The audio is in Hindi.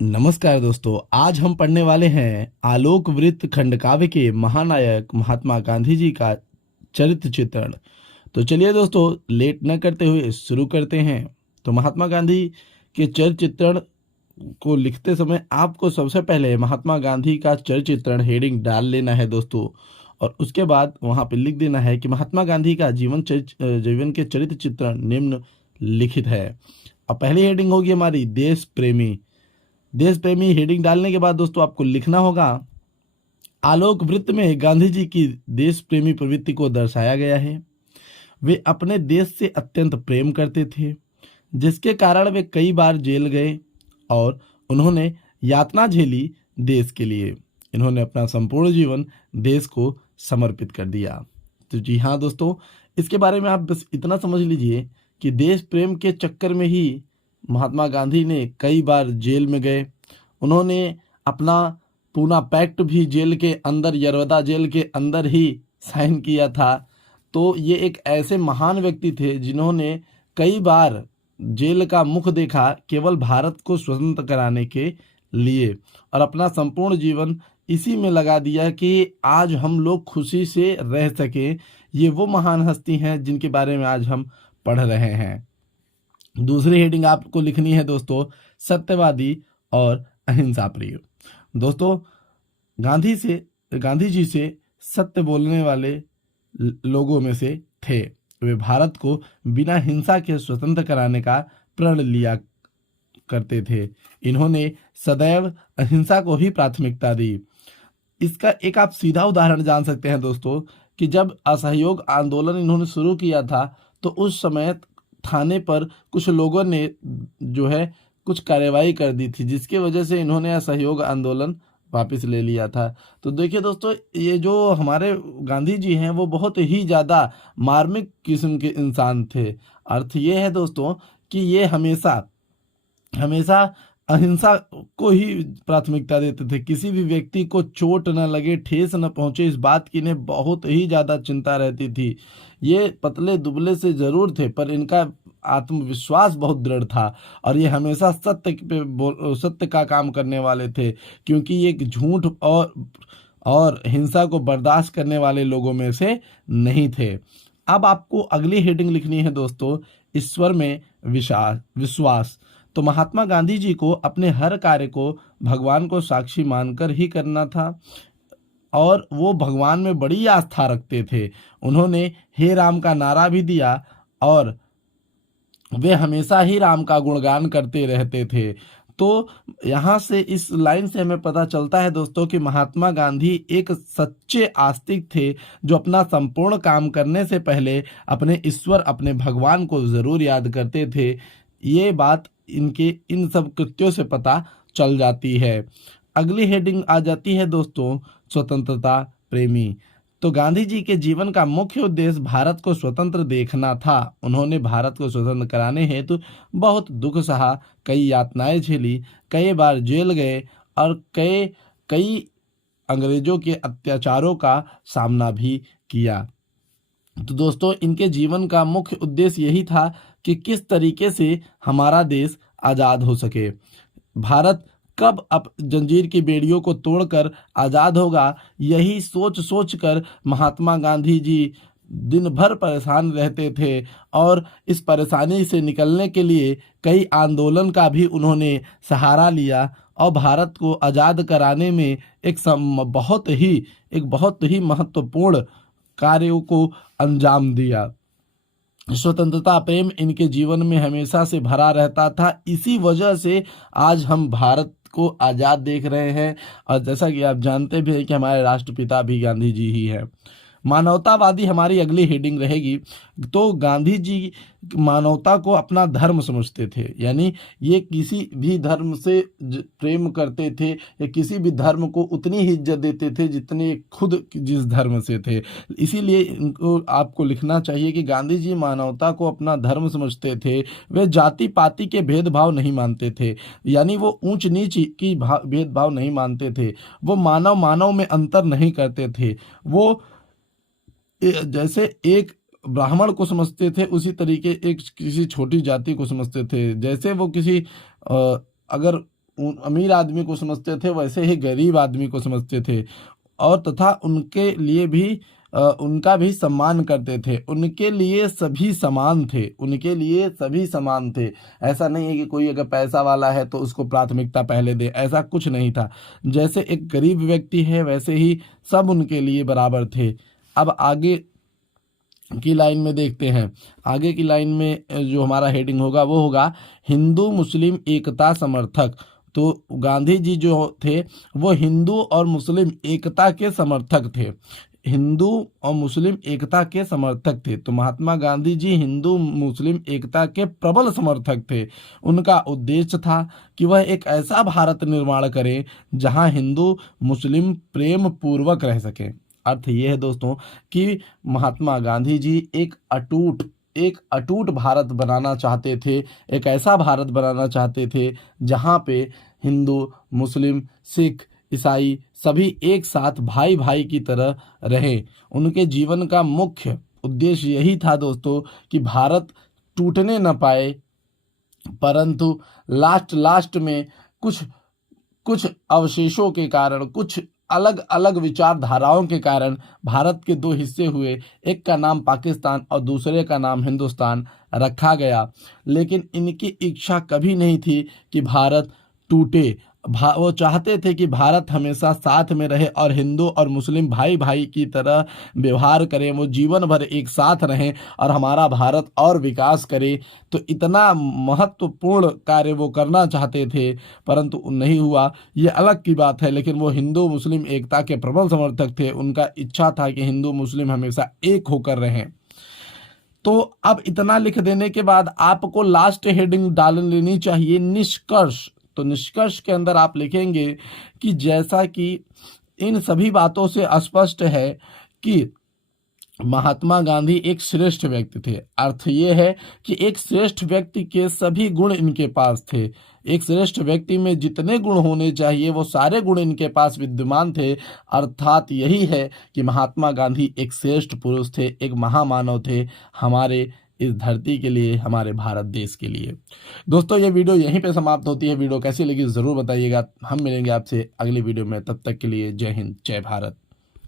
नमस्कार दोस्तों, आज हम पढ़ने वाले हैं आलोक वृत्त खंड काव्य के महानायक महात्मा गांधी जी का चरित्र चित्रण। तो चलिए दोस्तों, लेट न करते हुए शुरू करते हैं। तो महात्मा गांधी के चरित्र चित्रण को लिखते समय आपको सबसे पहले महात्मा गांधी का चरित्र चित्रण हेडिंग डाल लेना है दोस्तों, और उसके बाद वहां पर लिख देना है कि महात्मा गांधी का जीवन के चरित्र चित्रण निम्न लिखित है। अब पहली हेडिंग होगी हमारी देश प्रेमी। देश प्रेमी हेडिंग डालने के बाद दोस्तों आपको लिखना होगा, आलोक वृत्त में गांधी जी की देश प्रेमी प्रवृत्ति को दर्शाया गया है। वे अपने देश से अत्यंत प्रेम करते थे, जिसके कारण वे कई बार जेल गए और उन्होंने यातना झेली देश के लिए। इन्होंने अपना संपूर्ण जीवन देश को समर्पित कर दिया। तो जी हाँ दोस्तों, इसके बारे में आप बस इतना समझ लीजिए कि देश प्रेम के चक्कर में ही महात्मा गांधी ने कई बार जेल में गए। उन्होंने अपना पूना पैक्ट भी जेल के अंदर, यरवदा जेल के अंदर ही साइन किया था। तो ये एक ऐसे महान व्यक्ति थे जिन्होंने कई बार जेल का मुख देखा केवल भारत को स्वतंत्र कराने के लिए, और अपना संपूर्ण जीवन इसी में लगा दिया कि आज हम लोग खुशी से रह सके। ये वो महान हस्ती हैं जिनके बारे में आज हम पढ़ रहे हैं। दूसरी हेडिंग आपको लिखनी है दोस्तों, सत्यवादी और अहिंसा प्रिय। दोस्तों, गांधी जी से सत्य बोलने वाले लोगों में से थे। वे भारत को बिना हिंसा के स्वतंत्र कराने का प्रण लिया करते थे। इन्होंने सदैव अहिंसा को ही प्राथमिकता दी। इसका एक आप सीधा उदाहरण जान सकते हैं दोस्तों कि जब असहयोग आंदोलन इन्होंने शुरू किया था, तो उस समय थाने पर कुछ लोगों ने जो है कुछ कार्रवाई कर दी थी, जिसकी वजह से इन्होंने असहयोग आंदोलन वापस ले लिया था। तो देखिए दोस्तों, ये जो हमारे गांधी जी हैं वो बहुत ही ज़्यादा मार्मिक किस्म के इंसान थे। अर्थ ये है दोस्तों कि ये हमेशा हमेशा अहिंसा को ही प्राथमिकता देते थे। किसी भी व्यक्ति को चोट न लगे, ठेस न पहुंचे, इस बात की इन्हें बहुत ही ज़्यादा चिंता रहती थी। ये पतले दुबले से जरूर थे, पर इनका आत्मविश्वास बहुत दृढ़ था, और ये हमेशा सत्य का काम करने वाले थे, क्योंकि ये झूठ और हिंसा को बर्दाश्त करने वाले लोगों में से नहीं थे। अब आपको अगली हेडिंग लिखनी है दोस्तों, ईश्वर में विश्वास। तो महात्मा गांधी जी को अपने हर कार्य को भगवान को साक्षी मानकर ही करना था, और वो भगवान में बड़ी आस्था रखते थे। उन्होंने हे राम का नारा भी दिया, और वे हमेशा ही राम का गुणगान करते रहते थे। तो यहाँ से इस लाइन से हमें पता चलता है दोस्तों कि महात्मा गांधी एक सच्चे आस्तिक थे, जो अपना संपूर्ण काम करने से पहले अपने ईश्वर, अपने भगवान को जरूर याद करते थे। ये बात इनके इन सब कृत्यों से पता चल जाती है। अगली हेडिंग आ जाती है दोस्तों, स्वतंत्रता प्रेमी। तो गांधी जी के जीवन का मुख्य उद्देश्य भारत को स्वतंत्र देखना था। उन्होंने भारत को स्वतंत्र कराने हेतु बहुत दुख सहा, कई यातनाएं झेली, कई बार जेल गए, और कई कई अंग्रेजों के अत्याचारों का सामना भी किया। तो दोस्तों, इनके जीवन का मुख्य उद्देश्य यही था कि किस तरीके से हमारा देश आज़ाद हो सके। भारत कब अब जंजीर की बेड़ियों को तोड़कर आज़ाद होगा, यही सोच सोच कर महात्मा गांधी जी दिन भर परेशान रहते थे, और इस परेशानी से निकलने के लिए कई आंदोलन का भी उन्होंने सहारा लिया, और भारत को आज़ाद कराने में एक बहुत ही महत्वपूर्ण कार्यों को अंजाम दिया। स्वतंत्रता प्रेम इनके जीवन में हमेशा से भरा रहता था। इसी वजह से आज हम भारत को आज़ाद देख रहे हैं, और जैसा कि आप जानते भी हैं कि हमारे राष्ट्रपिता भी गांधी जी ही हैं। मानवतावादी हमारी अगली हेडिंग रहेगी। तो गांधी जी मानवता को अपना धर्म समझते थे, यानी ये किसी भी धर्म से प्रेम करते थे, या किसी भी धर्म को उतनी ही इज्जत देते थे जितने खुद जिस धर्म से थे। इसीलिए इनको आपको लिखना चाहिए कि गांधी जी मानवता को अपना धर्म समझते थे। वे जाति पाति के भेदभाव नहीं मानते थे, यानी वो ऊंच नीच की भेदभाव नहीं मानते थे। वो मानव मानव में अंतर नहीं करते थे। वो जैसे एक ब्राह्मण को समझते थे, उसी तरीके एक किसी छोटी जाति को समझते थे। जैसे वो किसी अगर अमीर आदमी को समझते थे वैसे ही गरीब आदमी को समझते थे, और तथा उनके लिए भी उनका भी सम्मान करते थे। उनके लिए सभी समान थे, उनके लिए सभी समान थे। ऐसा नहीं है कि कोई अगर पैसा वाला है तो उसको प्राथमिकता पहले दे, ऐसा कुछ नहीं था। जैसे एक गरीब व्यक्ति है वैसे ही सब उनके लिए बराबर थे। अब आगे की लाइन में देखते हैं। आगे की लाइन में जो हमारा हेडिंग होगा वो होगा हिंदू मुस्लिम एकता समर्थक। तो गांधी जी जो थे वो हिंदू और मुस्लिम एकता के समर्थक थे, हिंदू और मुस्लिम एकता के समर्थक थे। तो महात्मा गांधी जी हिंदू मुस्लिम एकता के प्रबल समर्थक थे। उनका उद्देश्य था कि वह एक ऐसा भारत निर्माण करें जहां हिंदू मुस्लिम प्रेम पूर्वक रह सकें। अर्थ ये है दोस्तों कि महात्मा गांधी जी एक अटूट भारत बनाना चाहते थे, एक ऐसा भारत बनाना चाहते थे जहाँ पे हिंदू मुस्लिम सिख ईसाई सभी एक साथ भाई भाई की तरह रहें। उनके जीवन का मुख्य उद्देश्य यही था दोस्तों कि भारत टूटने न पाए, परंतु लास्ट में कुछ कुछ अवशेषों के कारण, कुछ अलग अलग विचारधाराओं के कारण भारत के दो हिस्से हुए, एक का नाम पाकिस्तान और दूसरे का नाम हिंदुस्तान रखा गया। लेकिन इनकी इच्छा कभी नहीं थी कि भारत टूटे। वो चाहते थे कि भारत हमेशा साथ में रहे और हिंदू और मुस्लिम भाई भाई की तरह व्यवहार करें, वो जीवन भर एक साथ रहें और हमारा भारत और विकास करे। तो इतना महत्वपूर्ण कार्य वो करना चाहते थे, परंतु नहीं हुआ, ये अलग की बात है। लेकिन वो हिंदू मुस्लिम एकता के प्रबल समर्थक थे। उनका इच्छा था कि हिंदू मुस्लिम हमेशा एक होकर रहें। तो अब इतना लिख देने के बाद आपको लास्ट हेडिंग डाल लेनी चाहिए निष्कर्ष। तो निष्कर्ष के अंदर आप लिखेंगे कि जैसा कि इन सभी बातों से स्पष्ट है कि महात्मा गांधी एक श्रेष्ठ व्यक्ति थे। अर्थ ये है कि एक श्रेष्ठ व्यक्ति के सभी गुण इनके पास थे। एक श्रेष्ठ व्यक्ति में जितने गुण होने चाहिए वो सारे गुण इनके पास विद्यमान थे। अर्थात यही है कि महात्मा गांधी एक श्रेष्ठ पुरुष थे, एक महामानव थे हमारे इस धरती के लिए, हमारे भारत देश के लिए। दोस्तों ये वीडियो यहीं पे समाप्त होती है। वीडियो कैसी लगी ज़रूर बताइएगा। हम मिलेंगे आपसे अगली वीडियो में, तब तक के लिए जय हिंद जय भारत।